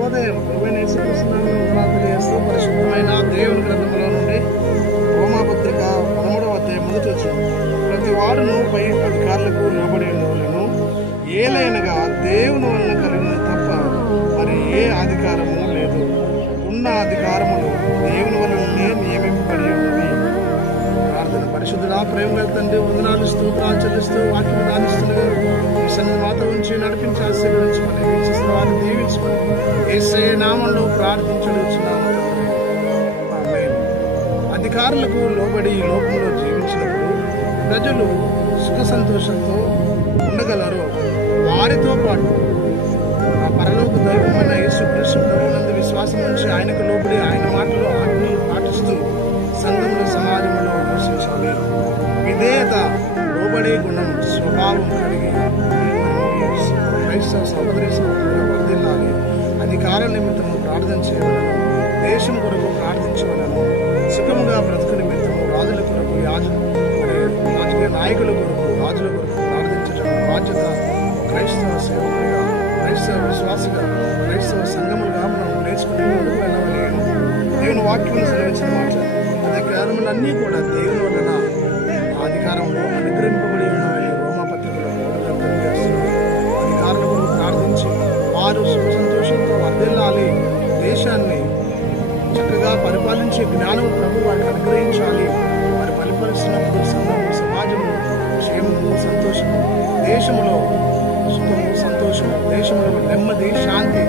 శుభోదయం. ప్రభువైన యేసుక్రీస్తునామములో వందనాలు తెలియజేస్తూ పరిశుద్ధమైన దేవుని గ్రంథంలో నుండి రోమాపత్రిక 13వ అధ్యాయం మొదటి వచనం. ప్రతి వాడును పై అధికారులకు లోబడి ఉండవలెను, ఏలైనగా దేవుని వలన కలిగిన తప్ప మరి ఏ అధికారము లేదు. ఉన్న అధికారములు దేవుని వలననే నియమింపబడి ఉన్నవి. ప్రార్థన. పరిశుద్ధుడా, ప్రేమ గల తండ్రి, వందనాలు స్తోత్రాలు చెల్లిస్తూ వాక్యం దానిస్తుండగా ఈ సన్నిధి మాతో ఉంచి నడిపించి ఆశీర్వదించుకొని వీక్షిస్తున్న వారిని దీవించుకొని యేసయ్య నామములో ప్రార్థించుచున్నాము. ఆమేన్. అధికారులకు లోబడి ఈ లోకంలో జీవించినప్పుడు ప్రజలు సుఖ సంతోషంతో ఉండగలరు. వారితో పాటు ఆ పరలోక దైవమైన యేసుక్రీస్తు ప్రభువునందు విశ్వాసం నుంచి ఆయనకు లోబడి ఆయన మాటలు ఆజ్ఞలు పాటిస్తూ సంఘంలో సమాజంలో నివసించాలి. విధేయత, లోబడే గుణం, స్వభావం కలిగి క్రైస్తవ సహోదరి సహోదరులుగా వర్ధిల్లాలి. అధికార నిమిత్తము ప్రార్థన చేయవలను, దేశం కొరకు ప్రార్థించవలను, సుఖముగా బ్రతుకు నిమిత్తము రాజుల కొరకు రాజకీయ నాయకుల కొరకు రాజుల కొరకు ప్రార్థించడం బాధ్యత క్రైస్తవ సేవకులుగా, క్రైస్తవ విశ్వాసగా, క్రైస్తవ సంఘములుగా మనం నేర్చుకుని ముందుకు వెళ్ళవలేము. దేవుని వాక్యం సెలవించిన మాటలు అధికారములన్నీ కూడా దేవుని వలన అధికారంలో అనుగ్రహింపబడి ఉన్నవని రోమాపత్రికలో తెలియజేస్తున్నారు. అధికారుల కొరకు ప్రార్థించి వారు సుఖ సంతోషంతో వర్ధిల్లాలి. దేశాన్ని చక్కగా పరిపాలించే జ్ఞానం ప్రభు వారికి అనుగ్రహించాలి. వారు పరిపాలిస్తున్నప్పుడు సంఘము, సమాజము క్షేమము, సంతోషము, దేశంలో సుఖము, సంతోషము, దేశంలో నెమ్మది, శాంతి